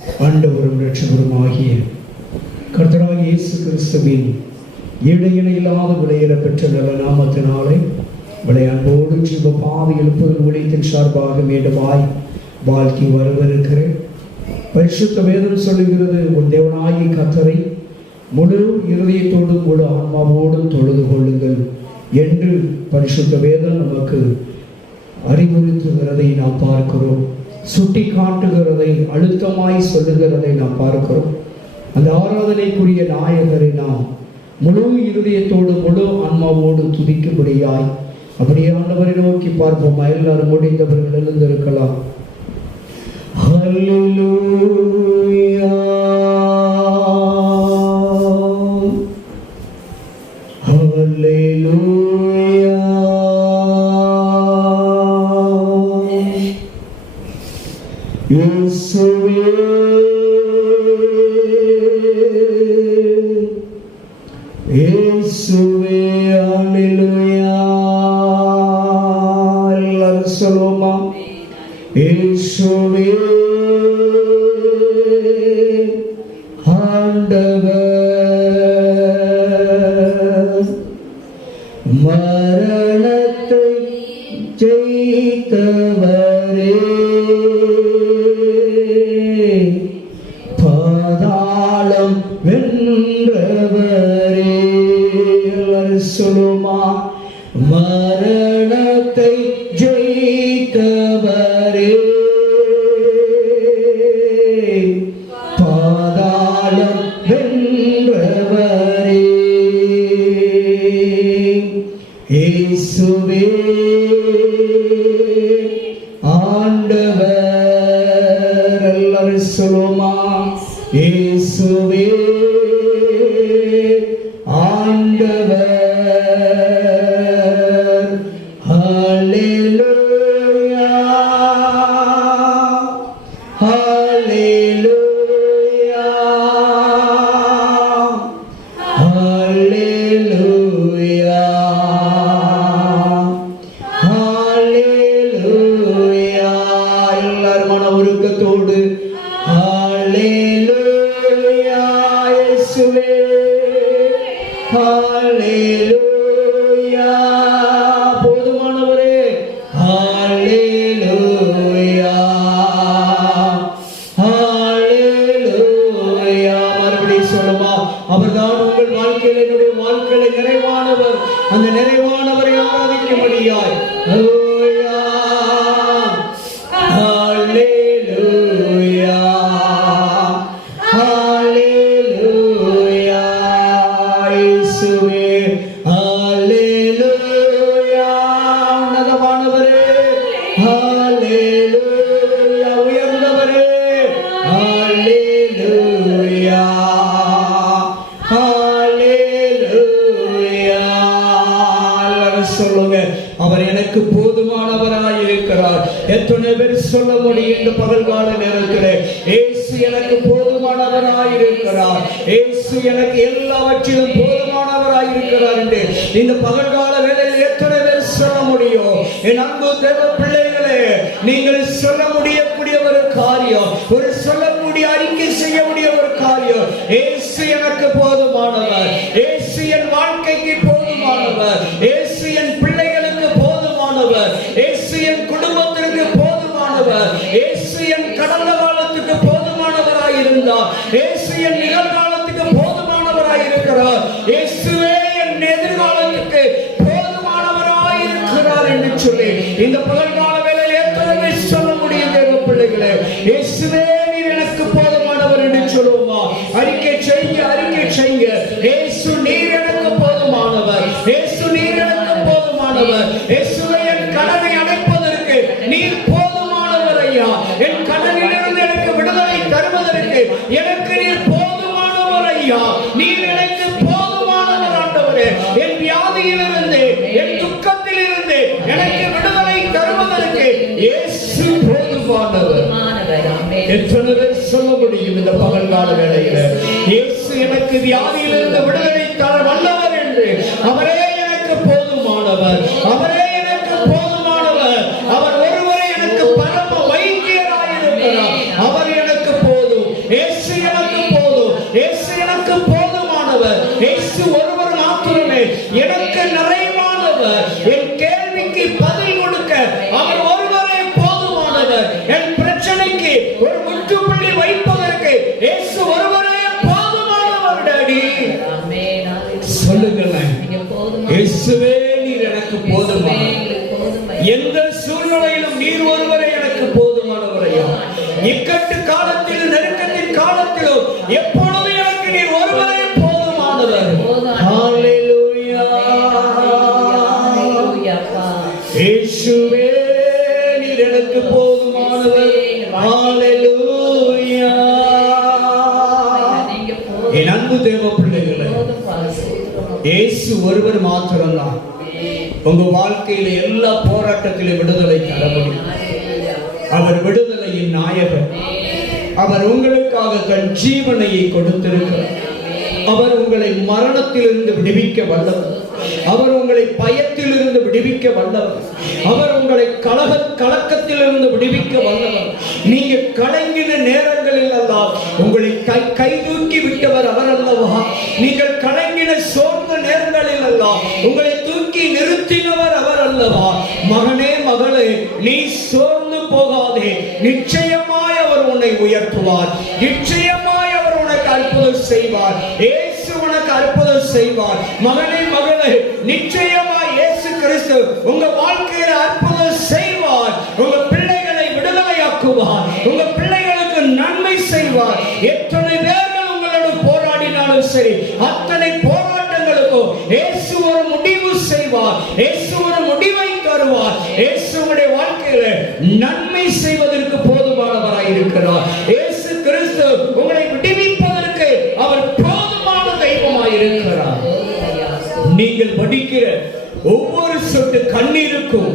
ஆண்டவரும் இரட்சகருமாகிய கர்த்தராகிய இயேசு கிறிஸ்துவின் இடையில்லாத விலையிற பெற்ற நல்ல நாமத்தினாலே விளை அன்போடு ஜீவ பாவி எழுப்புதல் ஊழியத்தின் சார்பாக மீண்டுமாய் வாழ்க்கை வரவிருக்கிறேன். பரிசுத்த வேதம் சொல்லுகிறது, உன் தேவனாகிய கர்த்தரை முழு இருதயத்தோடும் முழு ஆன்மாவோடும் தொழுது கொள்ளுங்கள் என்று பரிசுத்த வேதம் நமக்கு அறிவுறுத்துகிறதை நாம் பார்க்கிறோம். சுட்டி காட்டுகிறதை, அழுத்தமாய் சொல்லுகிறதை நாம் பார்க்கிறோம். அந்த ஆராதனைக்குரிய நாயகரை நாம் முழு இருதயத்தோடு முழு ஆன்மாவோடு துதிக்கும்படியாய் அப்படியே ஆண்டவரை நோக்கி பார்ப்போம். எல்லாரும் முடிந்தவர்கள் எழுந்திருக்கலாம். ஹல்லேலூயா, ஹல்லேலூயா, இயேசுவே இயேசுவே, ஹல்லேலூயா. எல்லாரும் சொல்லுவோமா? இயேசுவே ஆண்டவர், மரணத்தை ஜெயித்தவரே, பாதாளம் வென்றவரே. எல்லாரும் சொல்லுமா? மரணத்தை ஜெயித்தவரே, பாதாளம் வென்றவரே, இயேசுவே ஆண்டவர். எல்லாரும் சொல்லுமா? இயேசுவே ஆண்டவர். ஹல்லேலூயா, ஹல்லேலூயா, ஹல்லேலூயா, ஹல்லேலூயா. எல்லாரும் மன உருக்கத்தோடு ஹல்லேலூயா, இயேசுவே ஹல்லேலூயா, போதுமானவரே ஹல்லேலூயா, ஹல்லேலூயா. மறுபடியும் சொல்லுமா? அவர்தான் உங்கள் வாழ்க்கையில் என்னுடைய வாழ்க்கையில நிறைவானவர். அந்த நிறைவானவரை ஆராதிக்கும்படியாய் ஹல்லேலூயா, ஹல்லேலூயா, ஹல்லேலூயா, இயேசுவே ஹல்லேலூயா. உன்னதமானவரே ஹல்லேலூயா, உயர்ந்தவரே ஹல்லேலூயா, ஹல்லேலூயா. எல்லாரும் சொல்லுங்க, அவர் எனக்கு போதுமானவராய் இருக்கிறார். எத்தனை பேர் சொல்ல முடியும் இந்த பகல்கால நேரத்திலே? இயேசு எனக்கு போதுமானவராய் இருக்கிறார், இயேசு எனக்கு எல்லாவற்றிலும் போதுமானவராய் இருக்கிறார் என்று இந்த பகல்கால வேளையில் எத்தனை பேர் சொல்ல முடியும்? என் அன்பு தேவ பிள்ளைகளே, நீங்கள் சொல்ல முடியக்கூடிய ஒரு காரியம், ஒரு சொல்லக்கூடிய அறிக்கை செய்யக்கூடிய ஒரு காரியம், இயேசு எனக்கு போதுமானவர், இயேசு என் வாழ்க்கைக்கு போதுமானவர், இயேசு என் பிள்ளைகளுக்கு போதுமானவர், இயேசு என் குடும்பத்திற்கு போதுமானவர், இயேசு என் கடந்த காலத்துக்கு போதுமானவராய் இருந்தார், இயேசு என் நிகழ்காலத்துக்கு போதுமானவராய் இருக்கிறார், இயேசுவே என் எதிர்காலத்துக்கு போதுமானவராய் இருக்கிறார் என்று சொல்லி இந்த பகல்கால வேளையில் எத்தனை சொல்ல முடியும் தேவ பிள்ளைகளே? இயேசுவே நீர் எனக்கு போதுமானவர் என்று சொல்லுவோமா? அறிக்கை செய்ய, அறிக்கை செய்ய. இயேசு நீர் எனக்கு போதுமானவர், இயேசு நீர் எனக்கு போதுமானவர், இயேசுவே என் கடனை அடைப்பதற்கு நீர் போதுமானவர் ஐயா. என் கடனிலிருந்து எனக்கு விடுதலை தருவதற்கு எனக்கு நீர் போதுமானவர் ஐயா. நீர் எனக்கு போதுமானவர் ஆண்டவரே. என் வியாதியிலிருந்து, என் துக்கத்திலிருந்து எனக்கு விடுதலை தருவதற்கு இயேசு போதுமானவர். எத்தனை பேர் சொல்ல முடியும் இந்த பகல்கால வேளையில்? இயேசு எனக்கு வியாதியிலிருந்து விடுதலை தர வல்லவர் என்று. அவரே எனக்கு போதுமானவர், அவரே எனக்கு போதுமானவர். அவர் ஒருவரே எனக்கு பரம வைத்தியராயிருக்கிறார். அவர் எனக்கு போதும். ஆண்டவரே எனக்கு நிறைவானவர். என் கேள்விக்கு பதில் கொடுக்க அவர் ஒருவரே போதுமானவர். என் பிரச்சனைக்கு ஒரு முற்றுப்புள்ளி வைப்பதற்கு இயேசு ஒருவரே போதுமானவர். டாடி சொல்லுங்களேன், இயேசுவே நீர் எனக்கு போதுமானவர். எந்த சூழ்நிலையிலும் நீர் ஒருவரே எனக்கு போதுமானவரையா. இக்கட்டு காலத்தில், நெருக்கத்தின் காலத்திலும் எப்பொழுதும் எனக்கு நீர் ஒருவரே போதுமானவர். ஹalleluya. இயேசுவே நீர் எனக்கு போதுமானவர். ஹalleluya. என் அன்பு தேவ பிள்ளைகளே, இயேசு ஒருவர் மாத்திரம்தான் உங்க வாழ்க்கையில எல்லா போராட்டத்திலும் விடுதலை தர முடியும். அவர் விடுதலையின் நாயகர். அவர் உங்களுக்காக தன் ஜீவனையை கொடுத்திருக்கிறார். அவர் உங்களை மரணத்திலிருந்து விடுவிக்க வல்லவர். அவர் உங்களை பயத்திலிருந்து விடுவிக்க வல்லவர். அவர் உங்களை கலக்கத்திலிருந்து விடுவிக்க வல்லவர். நீங்க கலங்கின நேரங்களில் எல்லாம் உங்களை கை தூக்கி விட்டவர் அவர் அல்லவா. நீங்கள் கலங்கின சோர்ந்த நேரங்களில் எல்லாம் உங்களை தூக்கி நிறுத்தினவர் அவர் அல்லவா. மகனே மகளே, நீ சோர்ந்து போகாதே. நிச்சயமாய் அவர் உன்னை உயர்த்துவார். நிச்சயமாய் அவர் உனக்கு அற்புதம் செய்வார். இயேசு உனக்கு அற்புதம் செய்வார். மகனே மகளே, நிச்சயமாய் இயேசு கிறிஸ்து உங்க வாழ்க்கையில அற்புதம் செய்வார். உங்க பிள்ளைகளை விடுதலையாக்குவார். உங்க பிள்ளைகளுக்கு நன்மை செய்வார். எத்தனை பேர்கள் உங்களோடு போராடினாலும் சரி, அத்தனை போராட்டங்களுக்கும் இயேசு ஒரு முடிவு செய்வார். இயேசு ஒரு முடிவை தருவார். இயேசு உங்களுடைய வாழ்க்கையில நன்மை செய்வதற்கு போதுமானவராய் இருக்கிறார். இயேசு கிறிஸ்து உங்களை விடுவிப்பதற்கு அவர் போதுமான தெய்வமாய் இருக்கிறார். நீங்கள் படிக்கிற ஒவ்வொரு சொட்டு கண்ணீருக்கும்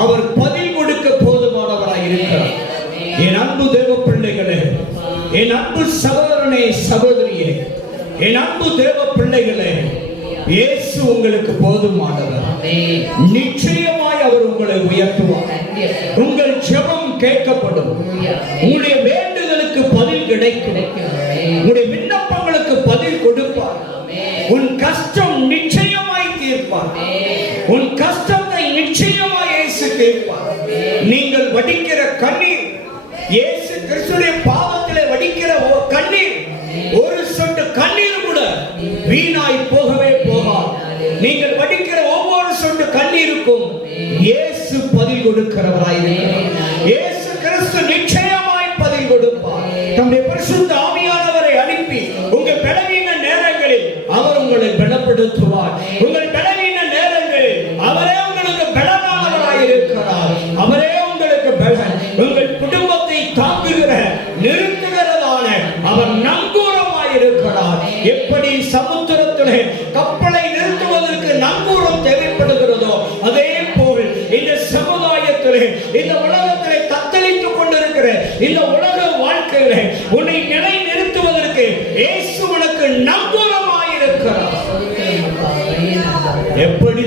அவர் பதில் கொடுக்க போதுமானவராய் இருக்கிறார். என் அன்பு தேவ பிள்ளைகளே, என் அன்பு சகோதரனே சகோதரியே, என் அன்பு தேவ பிள்ளைகளே, இயேசு உங்களுக்கு போதுமானவர். நிச்சயமாய் அவர் உங்களை உயர்த்துவார். உங்கள் ஜெபம் கேட்கப்படும். உங்களுடைய வேண்டுதலுக்கு பதில் கிடைக்கும். உங்களுடைய விண்ணப்பங்களுக்கு பதில் கொடுப்பார். உன் கஷ்டம் நிச்சயமாய் தீர்ப்பார். உன் கஷ்டத்தை நிச்சயமாய் இயேசு தீர்ப்பார். நீங்கள் வடிக்கிற கண்ணீர், இயேசு கிறிஸ்துவின் பாவத்திலே வடிக்கிற கண்ணீர், ஒரு சொட்டு கண்ணீர் கூட வீணாய் போகவே போகாது. நீங்கள் வடிக்கிற ஒவ்வொரு சொட்டு கண்ணீருக்கும் இயேசு பதில் கொடுக்கிறவராயிருக்கிறார். இயேசு கிறிஸ்து நிச்சயமாய் பதில் கொடுப்பார். தம்முடைய பரிசுத்த ஆவியானவரை அனுப்பி உங்க பலவீன நேரங்களில் அவர் உங்களை பலப்படுத்துவார். உங்கள் பலவீன நேரங்களில் அவரே உங்களுக்கு பலனானவராய் இருக்கிறார். அவரே உங்களுக்கு பலன். உங்கள் குடும்பத்தை தாங்குகிற, நிறுத்துகிறதான அவர் நங்கூரமாய் இருக்கிறார். எப்படி சமுத்திரத்திலே கப்பலை நிறுத்துவதற்கு நங்கூரம் தேவைப்படுகிறதோ, அதே போல் இந்த சமுதாயத்திலே, இந்த உலகத்திலே தத்தளித்துக் கொண்டிருக்கிற இந்த உலக வாழ்க்கையிலே உன்னை நிலை நிறுத்துவதற்கு இயேசு உனக்கு நங்கூரமாய் இருக்கிறார். எப்படி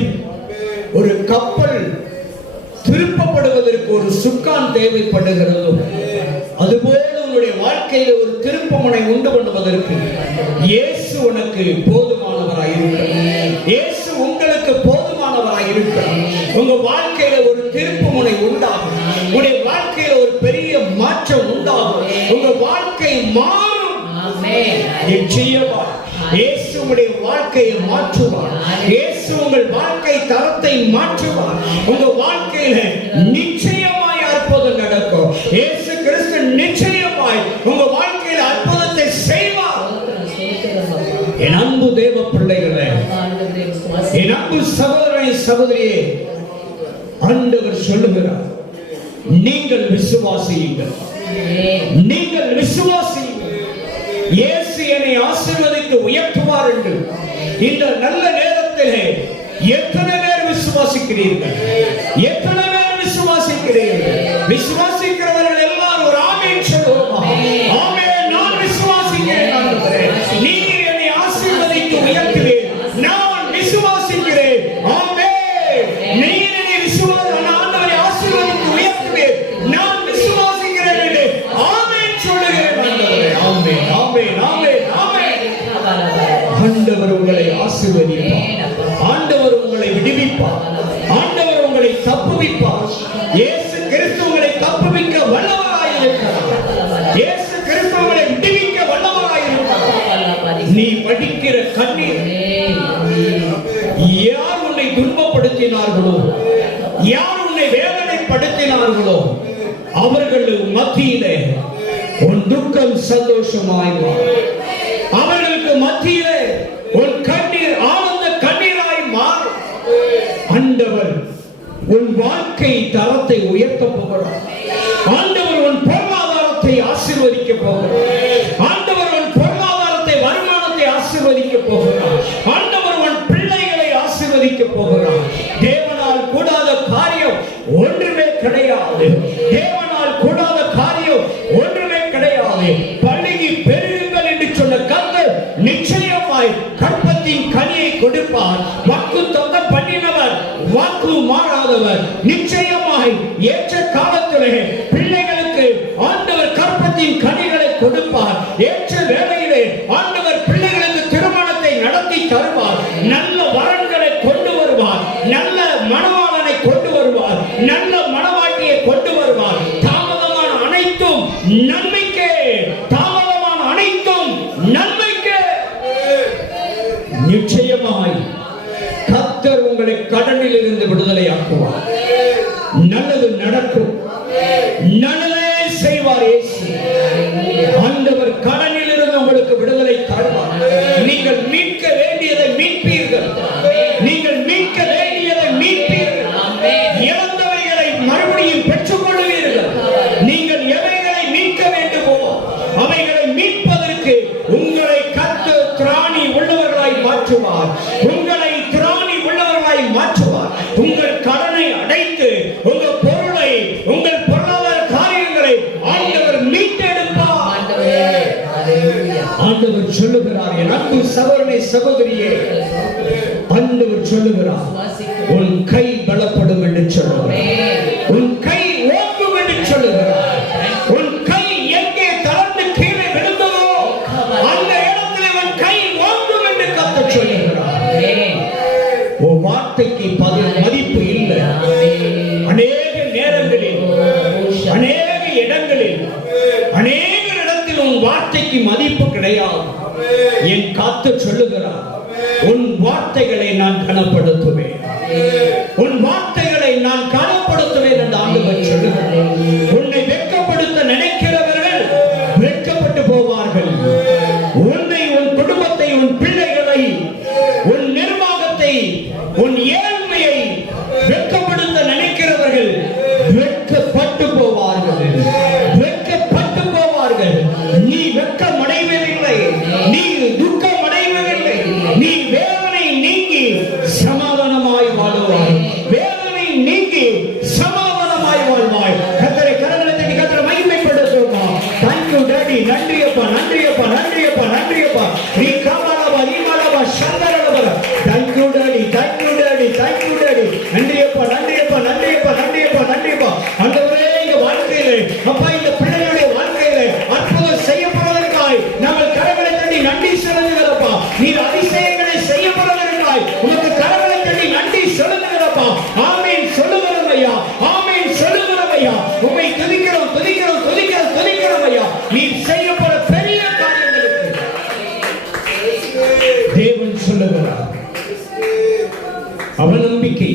ஒரு கப்பல் திருப்பப்படுவதற்கு ஒரு சுக்கான் தேவைப்படுகிறதோ, அதுபோல உங்களுடைய வாழ்க்கையில ஒரு திருப்பமுனை உண்டு பண்ணுவதற்கு இயேசு உனக்கு போதுமானவராய் இருக்கிறார். இயேசு உங்களுக்கு போதுமானவராய் இருக்கிறார். உங்க வாழ்க்கையில ஒரு திருப்பமுனை உண்டாகும். உங்களுடைய வாழ்க்கையில ஒரு பெரிய மாற்றம் உண்டாகும். உங்க வாழ்க்கை மாறும். நிச்சயமா இயேசு உங்களுடைய வாழ்க்கையை மாற்றுவார். இயேசு உங்கள் வாழ்க்கை தரத்தை மாற்றுவார். உங்க வாழ்க்கையில நிச்சயமாய் அற்புதம் நடக்கும். இயேசு கிறிஸ்து நிச்சயமாய் உங்க வாழ்க்கையில அற்புதத்தை செய்வார். என் அன்பு தேவ பிள்ளைகளே, என் அன்பு சகோதரனே சகோதரியே, ஆண்டவர் சொல்லுகிறார், நீங்கள் விசுவாசியுங்கள். நீங்கள் விசுவாசியுங்கள். இயேசு என்னை ஆசீர்வதித்து உயர்த்துவார் என்று இந்த நல்ல நேரத்திலே எத்தனை பேர் விசுவாசிக்கிறீர்கள்? எத்தனை பேர் விசுவாசிக்கிறீர்கள்? விசுவாசிக்கிறவர்கள் எல்லாரும் ஒரு ஆமென் சொல்லுவோமா? ஆமென். நான் விசுவாசிக்கிறேன் ஆண்டவரே, நீர் என்னை ஆசீர்வதித்து உயர்த்துவீர். நான் விசுவாசிக்கிறேன். ஆமென். நீர் என்னை ஆண்டவரை ஆசீர்வதித்து உயர்த்துவீர். நான் விசுவாசிக்கிறேன் என்று ஆமென் சொல்லுகிறேன் ஆண்டவரே. ஆமென், ஆமென், ஆமென், ஆமென். ஆண்டவர் உங்களை ஆசீர்வதிப்பார். விடுவிப்பார். ஆண்டவர் உங்களை தப்புவிப்பார். இயேசு கிறிஸ்து உங்களை தப்புவிக்க வல்லவராயிருக்கிறார். இயேசு கிறிஸ்து உங்களை விடுவிக்க வல்லவராயிருக்கிறார். நீ வடிக்கிற கண்ணீர், யார் உன்னை துன்பப்படுத்தினார்களோ, யார் உன்னை வேதனைப்படுத்தினார்களோ அவர்கள் மத்தியிலே உன் துக்கம் சந்தோஷமாய் மாறும். அவர்களுக்கு மத்தியிலே உன் கண்ணீர் ஆனந்த கண்ணீராய் மாறும். ஆண்டவர் உன் வாழ்க்கை தரத்தை உயர்த்த போகிறார். ஆண்டவர் உன் பொருளாதாரத்தை ஆசீர்வதிக்க போகிறார். ஆண்டவர் உன் பொருளாதாரத்தை, வருமானத்தை ஆசீர்வதிக்க போகிறார். ஆண்டவர் உன் பிள்ளைகளை ஆசீர்வதிக்க போகிறார். தேவனால் கூடாத காரியம் ஒன்றுமே கிடையாது. தேவனால் கூடாத காரியம் ஒன்றுமே கிடையாது. பலுகி பெருகுங்கள் என்று சொன்ன கர்த்தர் நிச்சயமாய் கற்பத்தின் கனியை கொடுப்பார். வாக்கு தத்தம் பண்ணினவர், வாக்கு மாறாதவர். நிச்சயமாய் ஏற்ற காலத்திலே பிள்ளைகளுக்கு ஆண்டவர் கற்பத்தின் கனிகளை கொடுப்பார். ஏற்ற வேளையிலே ஆண்டவர் பிள்ளைகளுக்கு திருமணத்தை நடத்தி தருவார். நல்ல வரன்களை கொண்டு வருவார். நல்ல மணவாளனை கொண்டு வருவார். நல்ல மணவாட்டியை கொண்டு வருவார். தாமதமான அனைத்தும் நன்மைக்கே, தாமதமான அனைத்தும் நன்மைக்கே. நிச்சயமாய் கர்த்தர் உங்களை கடனில் இருந்து விடுதலையாக்குவார். நல்லது நடக்கும், நல்லதே செய்வார். ஆண்டவர் கடனில் இருந்து உங்களுக்கு விடுதலை தருவார். நீங்கள் மீட்க வேண்டியதை மீட்பீர்கள். நீங்கள் மீட்க வேண்டியதை மீட்பீர்கள். இழந்தவைகளை மறுபடியும் பெற்றுக் கொள்வீர்கள். நீங்கள் எவைகளை மீட்க வேண்டுமோ அவைகளை மீட்பதற்கு உங்களை கர்த்தர் திராணி உள்ளவர்களாய் மாற்றுவார். உங்களை திராணி உள்ளவர்களாய் மாற்றுவார். உங்கள் கடனை அடைத்து உங்கள் பொருளை, உங்கள் பொருளாதார காரியங்களை ஆண்டவர் மீட்டெடுப்பார். ஆண்டவர் சொல்லுகிறார், என் அன்பு சகோதரனே, சகோதரியே, ஆண்டவர் சொல்லுகிறார், உன் கை பலப்படும் என்று சொல்லுகிறார். உன் கை ஓங்கும் என்று சொல்லுகிறார். உன் கை எங்கே தளர்ந்து கீழே விழுந்ததோ அந்த இடத்திலே உன் கை ஓங்கும் என்று கர்த்தர் சொல்லுகிறார். உன் வார்த்தைக்கு மதிப்பு இல்லை. அநேக நேரங்களில், அநேக இடங்களில், அநேக இடத்தில் உன் வார்த்தைக்கு மதிப்பு கிடையாது. என் கர்த்தர் சொல்லுகிறார், உன் வார்த்தைகளை நான் கனப்படுத்துவேன். உன் வார்த்தைகளை நான் கனப்படுத்துவேன் என்று ஆண்டவர் சொல்லுகிறார். உன்னை வெட்கப்படுத்த நினைக்கிறவர்கள் வெட்கப்பட்டு போவார்கள். உன்னை, உன் குடும்பத்தை, உன் பிள்ளைகளை, உன் நிர்வாகத்தை, உன் ஏழ்மையை வெட்கப்படுத்த நினைக்கிறவர்கள் வெட்கப்பட்டு போவார்கள். வெட்கப்பட்டு போவார்கள். நீ வெட்கம் அடைவதில்லை, நீ துக்கம் அடைவதில்லை. நீ வேதனை நீங்கி சமாதானமாய் வாழ்வாய். வேதனை நீங்கி சமாதானமாய் வாழ்வாய். கர்த்தரை கரங்களை தட்டி கர்த்தரை மகிமைப்படுத்துமா. Thank you daddy. நன்றியப்பா, நன்றியப்பா, நன்றியப்பா, நன்றியப்பா. நீ காமாலவா, நீ மாலவா, சந்தரவா. Thank you daddy, thank you daddy, thank you daddy. நன்றியப்பா, நன்றியப்பா, நன்றியப்பா, நன்றியப்பா, நன்றியப்பா. ஆண்டவரே, இந்த வாழ்க்கையிலே, அப்பா, இந்த பிள்ளைகளுடைய வாழ்க்கையிலே அற்புதம் செய்யப்படுவதற்காய் நாங்கள் கரங்களை தட்டி நன்றி செலுத்துகிறப்பா. நீர் அதிசயங்களை செய்யப்படுவதற்காய் உனக்கு கரங்களை தட்டி நன்றி செலுத்துகிறப்பா. ஆமென் சொல்லுகிறோம் ஐயா, ஆமென் சொல்லுகிறோம் ஐயா. உம்மை துதிக்கிறோம், துதிக்கிறோம், துதிக்கிறோம், துதிக்கிறோம் ஐயா. நீர் செய்யப்பட பெரிய காரியங்களுக்கு தேவன் சொல்லுகிறார். அவநம்பிக்கை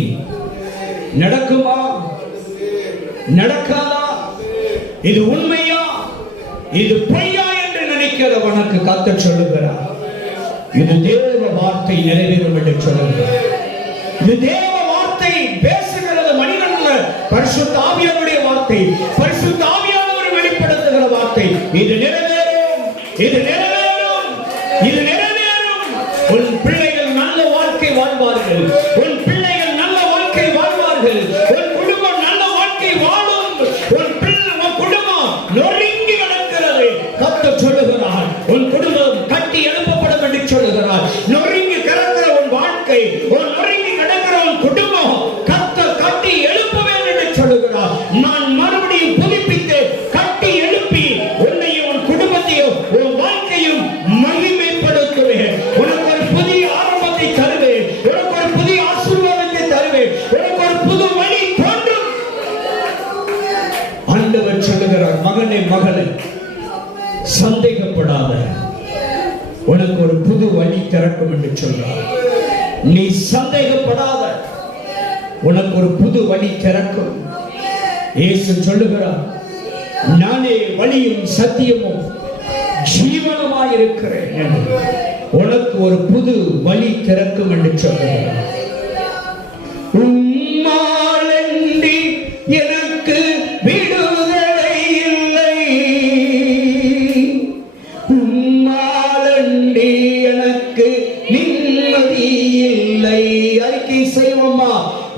நடக்குமா, நடக்காதா, இது உண்மையா, இது பொய்யா என்று நினைக்கிறவனுக்கு கர்த்தர் சொல்லுகிறார், இது தேவ வார்த்தை நிறைவேறும் என்று சொல்லுகிறார். இது தேவ வார்த்தை பேசுகிறது, மனிதன் அல்ல, பரிசுத்த ஆவியானவருடைய வார்த்தை, பரிசுத்த ஆவியானவர் வெளிப்படுத்துகிற வார்த்தை. இது நிறைவேறும், இது நிறைவேறும், இது நிறைவேறும். உன் பிள்ளைகள் நல்ல வாழ்க்கை வாழ்வார்கள். உன் பிள்ளைகள் நல்ல வாழ்க்கை வாழ்வார்கள். உன் குடும்பம் நல்ல வாழ்க்கை வாழும். உன் குடும்பம் நொறுங்கி கிடக்கிறது, கர்த்தர் சொல்லுகிறார். உன் குடும்பம் கட்டி எழுப்பப்படும் என்று சொல்லுகிறார். நொறுங்கி கிடக்கிற உன் வாழ்க்கை, உன் நொறுங்கி கிடக்கிற உன் குடும்பம் கர்த்தர் கட்டி எழுப்புவேன் என்று சொல்லுகிறார். நான் மறுபடியும் புதுப்பித்து கட்டி எழுப்பி உன்னையும் உன் குடும்பத்தையும் உன் வாழ்க்கையும் மகிமைப்படுத்துவேன். உனக்கு ஒரு புதிய ஆரம்பத்தை தருவேன். உனக்கு ஒரு புதிய ஆசீர்வாதத்தை புது வழி திறக்கும் என்று சொல்றார். நீ சந்தேகப்படாத, உனக்கு ஒரு புது வழி திறக்கும். இயேசு சொல்லுகிறார், நானே வழியும் சத்தியமும் ஜீவனுமாய் இருக்கிறேன் என்று. உனக்கு ஒரு புது வழி திறக்கும் என்று சொல்லுகிறார். உம்மாலன்றி எனக்கு விடுதலை இல்லை, உம்மாலன்றி எனக்கு நிம்மதி இல்லை. அறிக்கை செய்வோமா?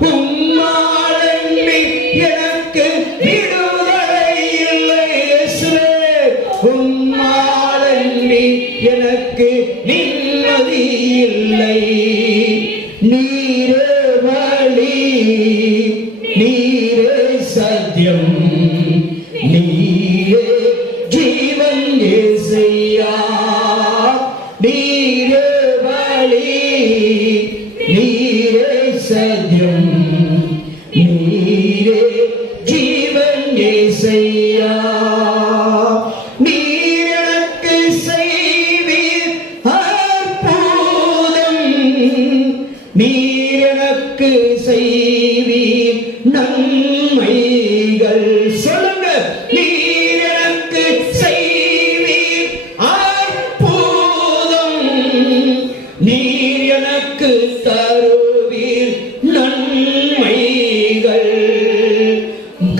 உம்மாலன்றி எனக்கு விடுதலை இல்லை இயேசுவே, உம்மாலன்றி எனக்கு நிம்மதி இல்லை. நீரே வழி, நீரே சத்தியம், நீரே ஜீவன் இயேசுயா. நீரே வழி, நீரே சத்தியம், நீரே ஜீவன் இயேசுயா. நீர் எனக்கு செய்வீர் அற்புதம், நீர் எனக்கு செய்வீர் நன்மைகள். சொல்லுங்க, நீர் எனக்கு செய்வீர் அற்புதம், நீர் எனக்கு தருவீர் நன்மைகள்.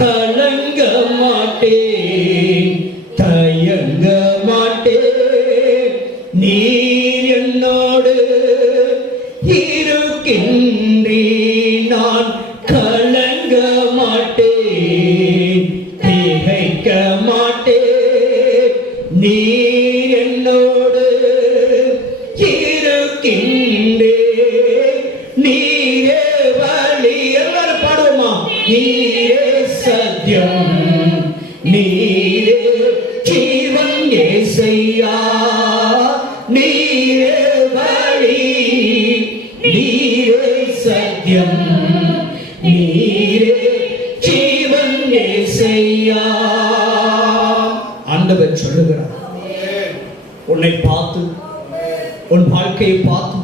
கலங்க மாட்டேன், தயங்க மாட்டேன், நீர் என்னோடு இருக்கின்றீர். நான் கலங்க மாட்டேன், திகைக்க மாட்டேன், நீர் என்னோடு இருக்கின்றீர். நீரே வழி. எல்லாரும் பாடுவோமா? நீரே சத்தியம், நீரே ஜீவன் இயேசுயா. நீரே வழி, நீரே சத்தியம், நீரே ஜீவன் இயேசுயா. ஆண்டவர் சொல்லுகிறார், உன்னை பார்த்து, உன் வாழ்க்கையை பார்த்து,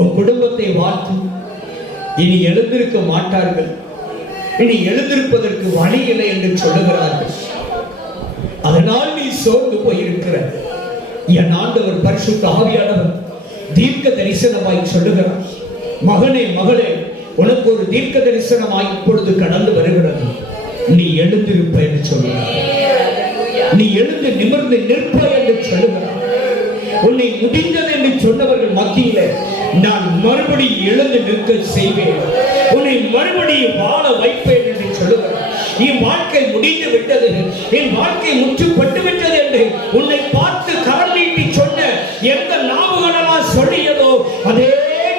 உன் குடும்பத்தை பார்த்து, இனி எழுந்திருக்க மாட்டார்கள், இனி எழுந்திருப்பதற்கு வழி இல்லை என்று சொல்லுகிறார்கள். அதனால் நீ சோர்ந்து போயிருக்கிற. என் ஆண்டவர் பரிசுத்த ஆவியானவர் தீர்க்க தரிசனமாய் சொல்லுகிறார், மகனே மகளே, உனக்கு ஒரு தீர்க்க தரிசனமாய் இப்பொழுது கடந்து வருகிறது. நீ எழுந்திருப்ப என்று சொல்லுகிறார். நீ எழுந்து நிமிர்ந்து நிற்ப என்று சொல்லுகிறார். உன்னை முடிந்தது என்று சொன்னவர்கள் மத்தியில நான் மறுபடியும் எழுந்து நிற்க செய்வேன், உன்னை மறுபடியும் வாழ வைப்பேன் என்று சொல்லுகிறார். என் வாழ்க்கை முடிந்து விட்டது, என் வாழ்க்கை முற்றுப்பட்டு விட்டது என்று உன்னை பார்த்து கரம் நீட்டி சொன்ன எந்த நாவுகளெல்லாம் சொல்லியதோ அதே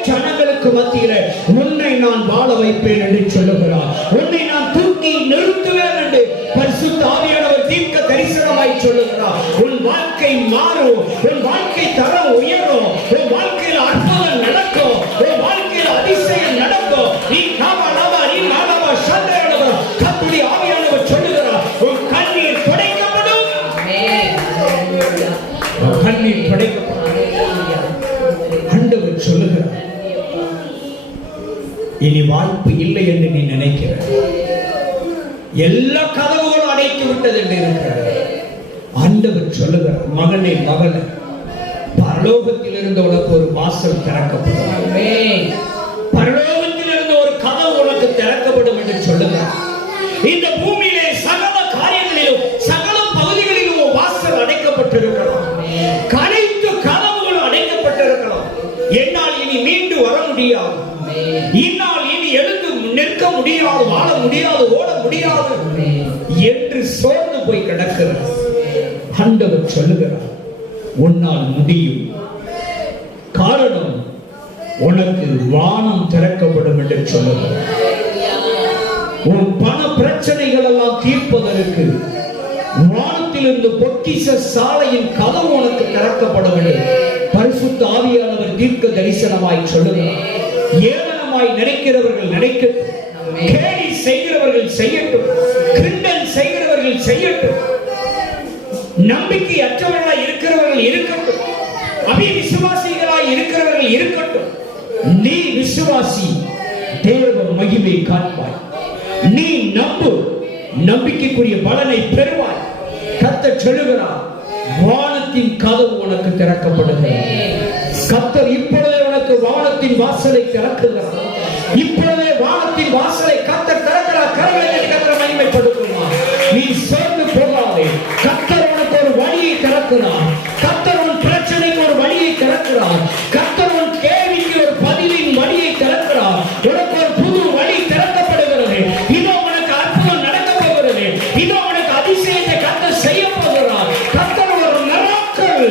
ஜனங்களுக்கு மத்தியில உன்னை நான் வாழ வைப்பேன் என்று சொல்லுகிறார். உன்னை நான் தூக்கி நிறுத்துவேன் என்று பரிசுத்த ஆவியானவர் தீர்க்க தரிசனமாய் சொல்லுகிறார். உன் வாழ்க்கை மாறும், உன் வாழ்க்கை தரம் உயரும், உன் வாழ்க்கையில் அற்புதம் நடக்கும், உன் வாழ்க்கையில் அதிசயம் நடக்கும். நீ நாம நீ நாம சந்தையானவர் கர்த்தருடைய ஆவியானவர் சொல்லுகிறார், உன் கண்ணீர் துடைக்கப்படும், கண்ணீர் துடைக்கப்படும். ஆண்டவர் சொல்லுகிறார், இனி வாய்ப்பு இல்லை என்று நீ நினைக்கிறாய், எல்லா கதவுகளும் அடைத்து விட்டது என்று இருக்கிறார். ஆண்டவர் சொல்லுகிறார், மகனே மகளே, பரலோகத்தில் இருந்து உனக்கு ஒரு வாசல் திறக்கப்படும், பரலோகத்தில் இருந்து ஒரு கதவு உனக்கு திறக்கப்படும் என்று சொல்லுகிறார். இந்த பூமியிலே சகல காரியங்களிலும் சகல பகுதிகளிலும் வாசல் அடைக்கப்பட்டிருக்கலாம், அனைத்து கதவுகளும் அடைக்கப்பட்டிருக்கலாம். என்னால் இனி மீண்டு வர முடியாது, இன்னால் இனி எழுந்து நிற்க முடியாது, வாழ முடியாது, ஓட முடியாது என்று சோர்ந்து போய் கிடக்கிறார். ஆண்டவர் சொல்லுகிறார், உன்னால் முடியும். காரணம், உனக்கு வானம் திறக்கப்படும் என்று சொல்லுகிறார். உன் பண பிரச்சனைகள் எல்லாம் தீர்ப்பதற்கு வானத்திலிருந்து பொக்கிஷ சாலையின் கதவு உனக்கு திறக்கப்படும் என்று பரிசுத்த ஆவியானவர் தீர்க்க தரிசனமாய் சொல்லுகிறார். ஏளனமாய் நினைக்கிறவர்கள் நினைக்கட்டும், கேலி செய்கிறவர்கள் செய்யட்டும், கிண்டல் செய்கிறவர்கள் செய்யட்டும், நம்பிக்கை அற்றவர்களாய் இருக்கிறவர்கள் இருக்கட்டும். அவிசுவாசிகளாய் இருக்கிறவர்கள் இருக்கட்டும், நீ விசுவாசி, தேவ மகிமை காண்பாய். நீ நம்பு, நம்பிக்கைக்குரிய பலனை பெறுவாய். கர்த்தர் சொல்லுகிறார், வானத்தின் கதவு உனக்கு திறக்கப்படுகிறது. கர்த்தர் இப்பொழுதே உனக்கு வானத்தின் வாசலை திறக்குகிறார். இப்பொழுதே வானத்தின் வாசலை கர்த்தர் திறக்கிறார். கரங்களை கர்த்தர் மகிமைப்படுத்துவார். நீ சோர்ந்து போகாதே. கர்த்தர் உனக்கு ஒரு வழியை திறக்கிறார். கர்த்தர் உன் பிரச்சனைக்கு ஒரு வழியை திறக்கிறார். கர்த்தர் உன் கேள்விக்கு ஒரு பதிலின் வழியை திறக்கிறார். உனக்கு ஒரு புது வழி திறக்கப்படுகிறது. இதோ உனக்கு அற்புதம் நடக்க போகிறது. இதோ உனக்கு அதிசயத்தை கர்த்தர் செய்ய போகிறார். கர்த்தர் ஒரு நராக்கள்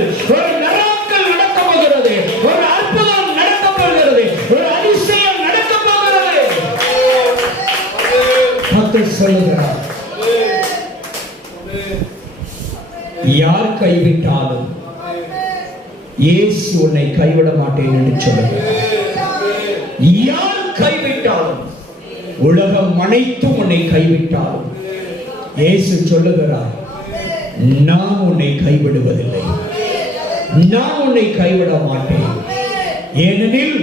நடக்க போகிறது. ஒரு அற்புதம் நடக்க போகிறது. ஒரு அதிசயம் நடக்க போகிறது. கர்த்தர் சொல்லுகிறார், யார் கைவிட்டாலும் இயேசு உன்னை கைவிட மாட்டேன் என்று சொல்லுகிறார். யார் கைவிட்டாலும், உலகம் அனைத்தும் உன்னை கைவிட்டாலும் இயேசு சொல்லுகிறார், நான் உன்னை கைவிடுவதில்லை, நான் உன்னை கைவிட மாட்டேன். ஏனெனில்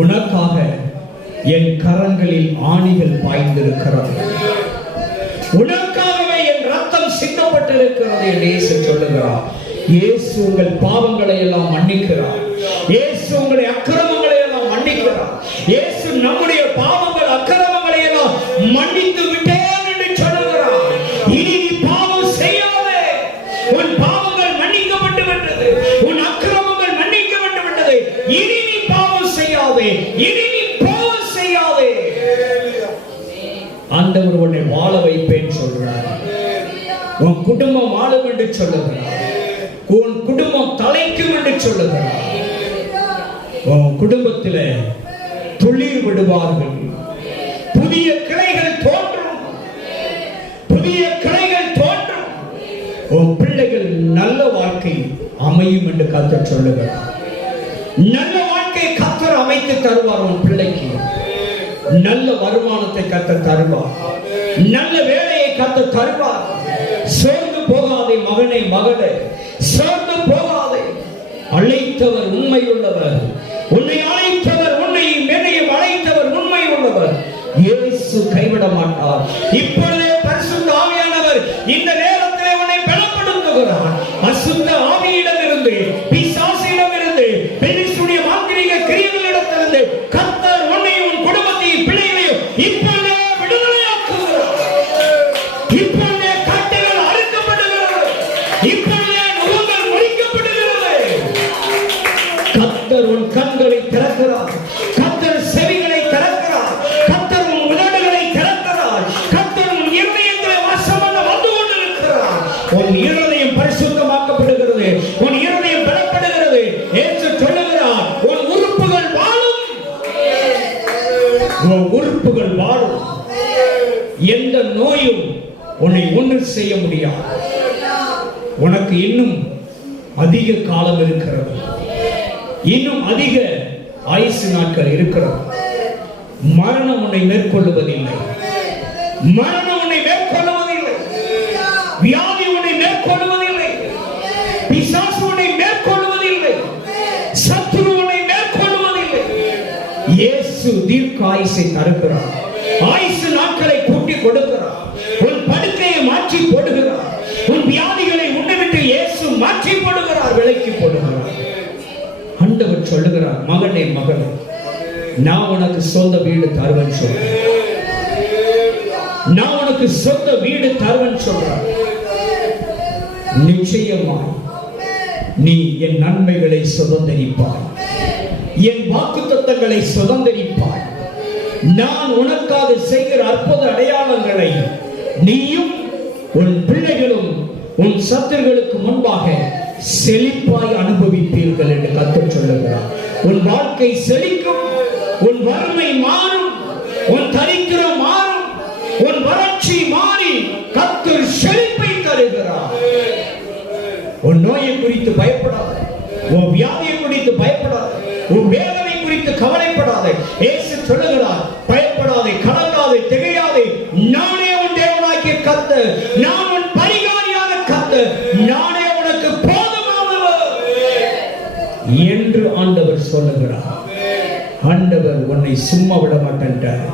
உனக்காக என் கரங்களில் ஆணிகள் பாய்ந்திருக்கிறது, உனக்காகவே என் ரத்தம் சிந்தப்பட்டிருக்கிறது என்று இயேசு சொல்லுகிறார். இயேசு உங்கள் பாவங்களை எல்லாம் மன்னிக்கிறார். இயேசு உங்களுடைய அக்கிரமங்களை எல்லாம் மன்னிக்கிறார். இயேசு நம்முடைய பாவங்கள் அக்கிரமங்களை எல்லாம் மன்னித்து விட்டேன் என்று சொல்லுகிறார். இனி நீ பாவம் செய்யாதே. உன் பாவங்கள் மன்னிக்கப்பட்டு விட்டது. உன் அக்கிரமங்கள் மன்னிக்கப்பட்டு விட்டது. இனி நீ பாவம் செய்யாதே. இனி நீ பாவம் செய்யாதே. ஆண்டவர் உன்னை வாழ வைப்பேன் சொல்கிறார். உன் குடும்பம் வாழும் என்று சொல்லுகிறார். உன் குடும்பம் தலைக்கும் என்று சொல்லுகிறார். உன் குடும்பத்தில் துளிர் விடுவார்கள், புதிய கிளைகள் தோன்றும், புதிய கிளைகள் தோன்றும். உன் பிள்ளைகள் நல்ல வாழ்க்கை அமையும் என்று கர்த்தர் சொல்லுகிறார். நல்ல வாழ்க்கை கர்த்தர் அமைத்து தருவார். உன் பிள்ளைக்கு நல்ல வருமானத்தை கர்த்தர் தருவார். நல்ல வேலையை கர்த்தர் தருவார். சோர்ந்து போகாதே மகனே, மகளே, சோர்ந்து போகாதே. அழைத்தவர் உண்மை உள்ளவர். உன்னை அழைத்தவர், உன்னை மேனையும் அழைத்தவர் உண்மை உள்ளவர். இயேசு கைவிட மாட்டார். இப்பொழுதே பரிசுத்த ஆவியானவர் இந்த நேரத்திலே உன்னை பலப்படுத்துகிறார். அசுத்த ஆவியிடமிருந்து, பிசாசிடமிருந்து, பெலிஸ்தருடைய மாந்திரீக கிரியைகளிடமிருந்து கர்த்தர் உன்னையும் உன் குடும்பத்தையும் பிள்ளைகளையும் இப்பொழுதே விடுதலையாக்குகிறார். இப்பொழுதே கட்டுகள் அறுக்கப்படுகிறது. இப்பொழுதே நுகங்கள் முறிக்கப்படுகிறது. கர்த்தர் உன் கண்களை திறக்கிறார். கர்த்தர் செவிகளை திறக்கிறார். கர்த்தர் உன் உதடுகளை திறக்கிறார். கர்த்தர் உன் இருதயத்திலே வாசம் பண்ண வந்து கொண்டிருக்கிறார். உன் இருதயம் பரிசுத்தமாக்கப்படுகிறது. உன் இருதயம் பலப்படுகிறது. இயேசு சொல்லுகிறார், உன் உறுப்புகள் வாழும். உன் உறுப்புகள் வாழும். எந்த நோயும் உன்னை ஒன்றும் செய்ய முடியாது. உனக்கு இன்னும் அதிக காலம் இருக்கிறது. இன்னும் அதிக ஆயுசு நாட்கள் இருக்கிறது. மரணம் உன்னை மேற்கொள்ளுவதில்லை. மரணம் உன்னை மேற்கொள்ளுவதில்லை. வியாதி உன்னை மேற்கொள்ளுவதில்லை. பிசாசு உன்னை மேற்கொள்ளுவதில்லை. சத்துரு உன்னை மேற்கொள்ளுவதில்லை. இயேசு தீர்க்க ஆயுசை தருகிறார். ஆயுசு நாட்களை கூட்டி கொடுக்கிறார். உன் படுக்கையை மாற்றி போடுகிறார். உன் வியாதிகளை உன்னை விட்டு இயேசு மாற்றி போடுகிறார், விலக்கி போடுகிறார். ஆண்டவர் சொல்லுகிறார், மகனே, மகளே, நான் உனக்கு சொந்த வீடு தருவேன் சொல்றேன். நான் உனக்கு சொந்த வீடு தருவேன் சொல்றேன். நிச்சயமாய் நீ என் நன்மைகளை சுதந்தரிப்பாய். என் வாக்குத்தத்தங்களை சுதந்தரிப்பாய். நான் உனக்காக செய்கிற அற்புத அடையாளங்களை நீயும் உன் பிள்ளைகளும் உன் சத்துருக்களுக்கு முன்பாக செழிப்பாய் அனுபவிப்பீர்கள் என்று கர்த்தர் சொல்லுகிறார். உன் வாழ்க்கை செழிக்கும். உன் வறுமை மாறும். உன் தரித்திரம் மாறும். உன் வறட்சி மாறி கர்த்தர் செழிப்பை தருகிறார். உன் நோயை குறித்து பயப்படாத. உன் வியாதியை குறித்து பயப்படாத. உன் வேதனை குறித்து கவலைப்படாதே. இயேசு சொல்லுகிறார், பயப்படாதே, கலங்காதே, திகையாதே. நானே உன் தேவனாகிய கர்த்தர். நான் உன் பரிகாரியான கர்த்தர். நானே உனக்கு போதுமானவர். ஆண்டவர் உன்னை சும்மா விட மாட்டேன்றார்.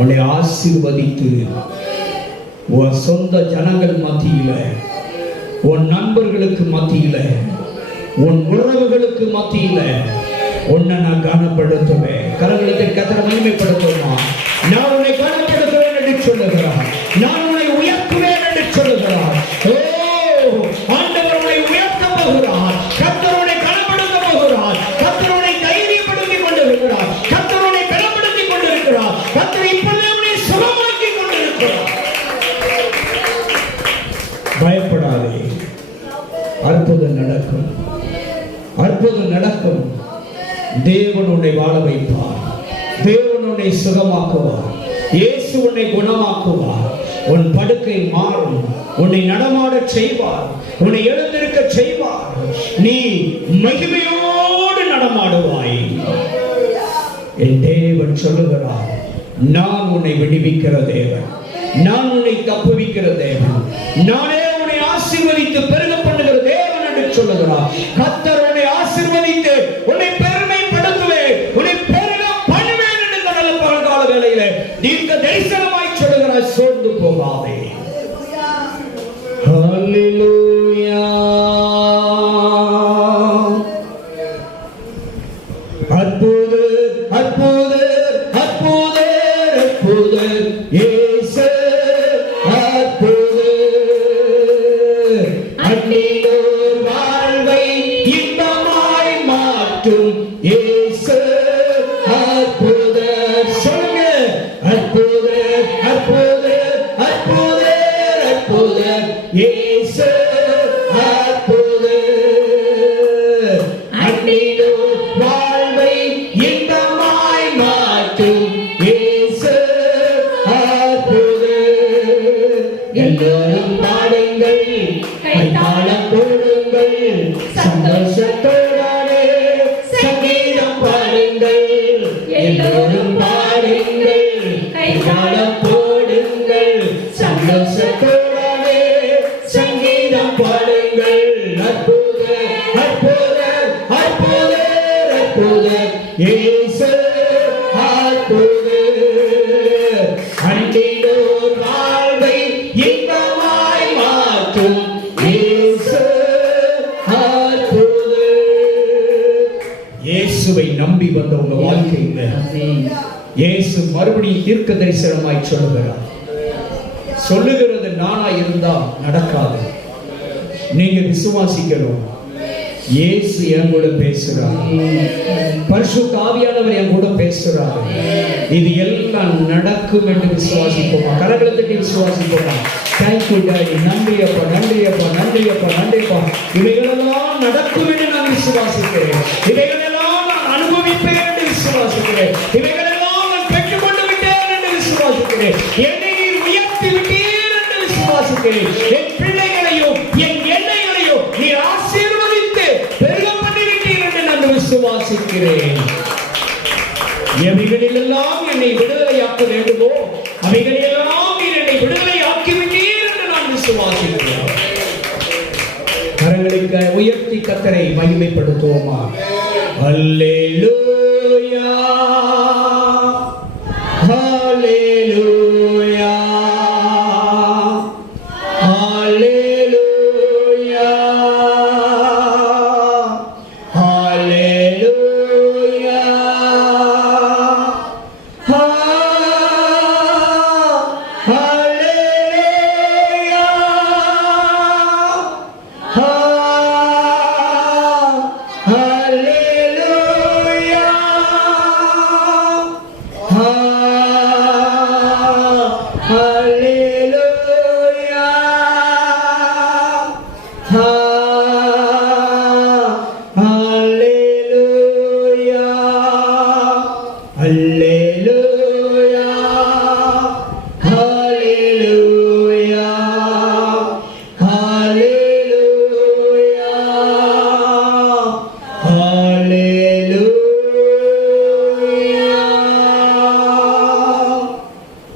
உன்னை ஆசீர்வதித்து உன் சொந்த ஜனங்கள் மத்தியில, உன் நண்பர்களுக்கு மத்தியில, உன் உறவுகளுக்கு மத்தியில உன்னை நான் கனப்படுத்துவேன். கரங்களுக்கு கர்த்தரை மகிமைப்படுத்துமா? நான் உன்னை கனப்படுத்துவேன் என்று சொல்லுகிறார். நான் உன்னை உயர்த்துவேன் என்று சொல்லுகிறார். ஓ, ஆண்டவர் உன்னை உயர்த்த போகிறார். கர்த்தர் உன்னை கனப்படுத்த போகிறார். கர்த்தர் உன்னை தைரியப்படுத்திக் கொண்டிருக்கிறார். கர்த்தர் உன்னை பலப்படுத்திக் கொண்டிருக்கிறார். கர்த்தர் இப்பொழுது உன்னை சுகமாக்கிக் கொண்டிருக்கிறார். பயப்படாதே, அற்புதம் நடக்கும், அற்புதம் நடக்கும். தேவன் உன்னை வாழ வைப்பார். தேவன் உன்னை சுகமாக்குவார். இயேசு உன்னை குணமாக்குவார். உன் படுக்கை மாறும். உன்னை நடமாடச் செய்வார். உன்னை எழுந்திருக்க செய்வார். நீ மகிமையோடு நடமாடுவாய். என் தேவன் சொல்லுகிறார், நான் உன்னை விடுவிக்கிற தேவன், நான் உன்னை தப்புவிக்கிற தேவன், நானே உன்னை ஆசீர்வதித்து பெருக பண்ணுகிற தேவன் என்று சொல்லுகிறார். கர்த்தர் உன்னை ஆசீர்வதித்து உன்னை பெருமைப்படுத்துவேன், உன்னை பெருக பண்ணுவேன் என்று கடல பகல்கால வேளையிலே தீர்க்க தரிசனமாய் சொல்லுகிறார். சோர்ந்து போகாதே. ஹல்லேலூயா. அற்புத அற்புத அற்புத அற்புத இயேசு அற்புத. அன்னிலோர் வாழ்வை இன்பமாய் மாற்றும் இயேசு அற்புத. சொல்லுங்க, அற்புத அற்புத அற்புத அற்புத இயேசு அற்புத. அன்னிலோர் வாழ்வை இன்பமாய் மாற்றும் இயேசு அற்புத. எல்லோரும் பாடுங்கள், கைத்தாளம் போடுங்கள், சந்தோஷத்தோடானே சங்கீதம் பாடுங்கள். எல்லோரும் பாடுங்கள், கைத்தாளம் போடுங்கள், சந்தோஷத்தோடானே சங்கீதம் பாடுங்கள். அற்புத அற்புத அற்புத அற்புத இயேசு அற்புத. அன்றிலோர் வாழ்வை இன்பமாய் மாற்றும் இயேசு அற்புத. இயேசுவை நம்பி வந்த உங்க வாழ்க்கையில இயேசு மறுபடியும் தீர்க்க தரிசனமாய் சொல்லுகிறார். சொல்லுகிறது நானா இருந்தா நடக்காது. நீங்க விசுவாசிக்கணும். இயேசு என் கூட பேசுறார். பரிசுத்த ஆவியானவர் என் கூட பேசுறார். இது எல்லாம் நடக்கும் என்று விசுவாசிப்போமா? கரங்களத்துக்கு விசுவாசிப்போமா? Thank you daddy. நன்றி அப்பா, நன்றி அப்பா, நன்றி அப்பா, நன்றி அப்பா. இவைகளெல்லாம் நடக்கும் என்று நான் விசுவாசிக்கிறேன். இவைகளெல்லாம் நான் அனுபவிப்பேன் என்று விசுவாசிக்கிறேன். இவைகளெல்லாம் நான் பெற்றுக்கொண்டு விட்டேன் என்று விசுவாசிக்கிறேன். என்னை உயர்த்தி விட்டீர் என்று விசுவாசிக்கிறேன். என் பிள்ளைகளையும் என் எண்ணெய்களையும் நீ ஆசீர்வதித்து பெருக பண்ணிவிட்டீர் என்று நான் விசுவாசிக்கிறேன். எவைகளிலெல்லாம் என்னை விடுதலையாக்க வேண்டுமோ அவைகளிலெல்லாம் நீர் என்னை விடுதலையாக்கி விட்டீர் என்று நான் விசுவாசிக்கிறேன். கரங்களுக்கு உயர்த்தி கர்த்தரை மகிமைப்படுத்துவோமா? அல்லேலூயா, அல்லேலூயா, அல்லேலூயா, அல்லேலூயா,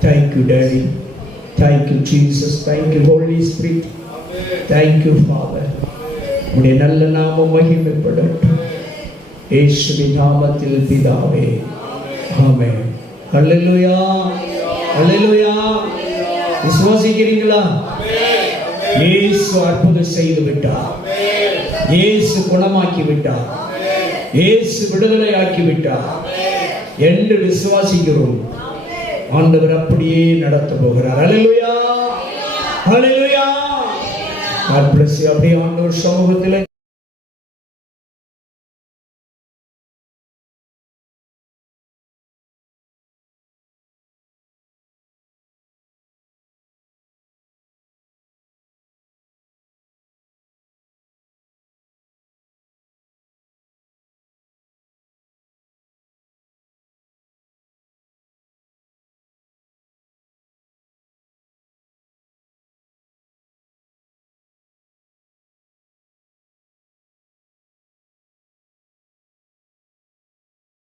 Thank you, Daddy. Thank you, Jesus. Thank you, Holy Spirit. Thank you, Father. உடைய நல்ல நாமம் மகிமைப்படட்டும். இயேசுவின் நாமத்தில் பிதாவே. ஆமென். அல்லேலூயா, அல்லேலூயா. விசுவாசிக்கிறீங்களா? இயேசு அற்புதம் செய்து விட்டார். இயேசு குணமாக்கி விட்டார். இயேசு விடுதலை ஆக்கி விட்டார் என்று விசுவாசிக்கிறோம். ஆண்டவர் அப்படியே நடத்த போகிறார். அல்லேலூயா, அல்லேலூயா. God bless you. அப்படியே ஆண்டவர் சமூகத்திலே